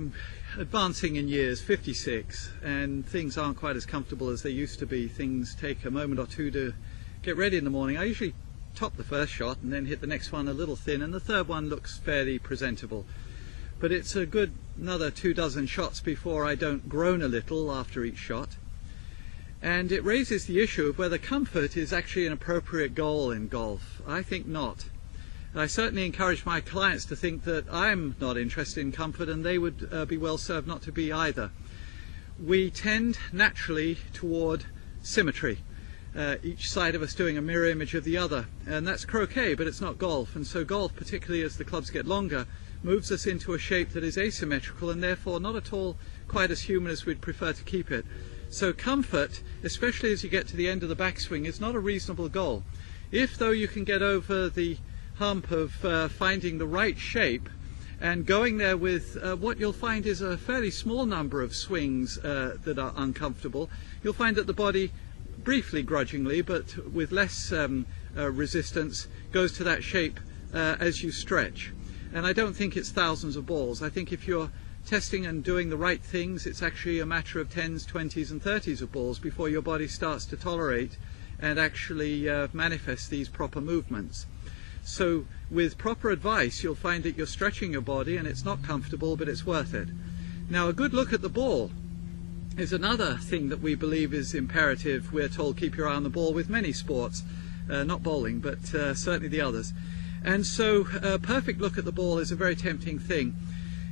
I'm advancing in years, 56, and things aren't quite as comfortable as they used to be. Things take a moment or two to get ready in the morning. I usually top the first shot and then hit the next one a little thin, and the third one looks fairly presentable. But it's a good another 24 shots before I don't groan a little after each shot. And it raises the issue of whether comfort is actually an appropriate goal in golf. I think not. I certainly encourage my clients to think that I'm not interested in comfort, and they would be well served not to be either. We tend naturally toward symmetry, each side of us doing a mirror image of the other, and that's croquet, but it's not golf. And so golf, particularly as the clubs get longer, moves us into a shape that is asymmetrical and therefore not at all quite as human as we'd prefer to keep it. So comfort, especially as you get to the end of the backswing, is not a reasonable goal. If, though, you can get over the hump of finding the right shape and going there with what you'll find is a fairly small number of swings that are uncomfortable, you'll find that the body, briefly grudgingly, but with less resistance, goes to that shape as you stretch. And I don't think it's thousands of balls. I think if you're testing and doing the right things, it's actually a matter of 10s, 20s and 30s of balls before your body starts to tolerate and actually manifest these proper movements. So with proper advice, you'll find that you're stretching your body and it's not comfortable, but it's worth it. Now, a good look at the ball is another thing that we believe is imperative. We're told keep your eye on the ball with many sports, not bowling, but certainly the others. And so a perfect look at the ball is a very tempting thing.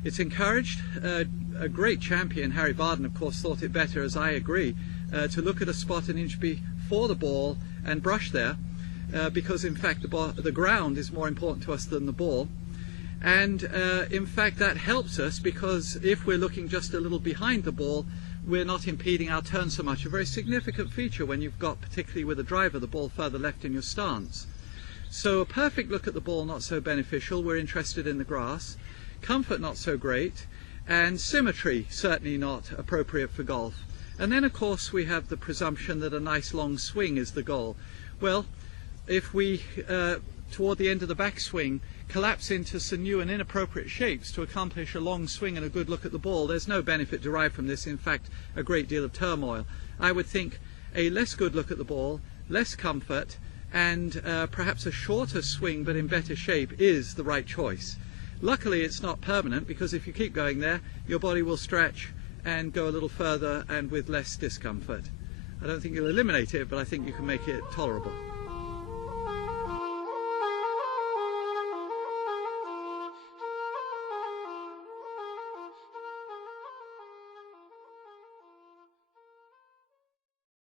It's encouraged. A great champion, Harry Vardon, of course, thought it better, as I agree, to look at a spot an inch before the ball and brush there. Because in fact the ground is more important to us than the ball, and in fact that helps us, because if we're looking just a little behind the ball, we're not impeding our turn so much. A very significant feature when you've got, particularly with a driver, the ball further left in your stance. So a perfect look at the ball, not so beneficial. We're interested in the grass. Comfort, not so great, and symmetry, certainly not appropriate for golf. And then of course we have the presumption that a nice long swing is the goal. Well, if we, toward the end of the backswing, collapse into some new and inappropriate shapes to accomplish a long swing and a good look at the ball, there's no benefit derived from this. In fact, a great deal of turmoil. I would think a less good look at the ball, less comfort, and perhaps a shorter swing but in better shape is the right choice. Luckily, it's not permanent, because if you keep going there, your body will stretch and go a little further and with less discomfort. I don't think you'll eliminate it, but I think you can make it tolerable.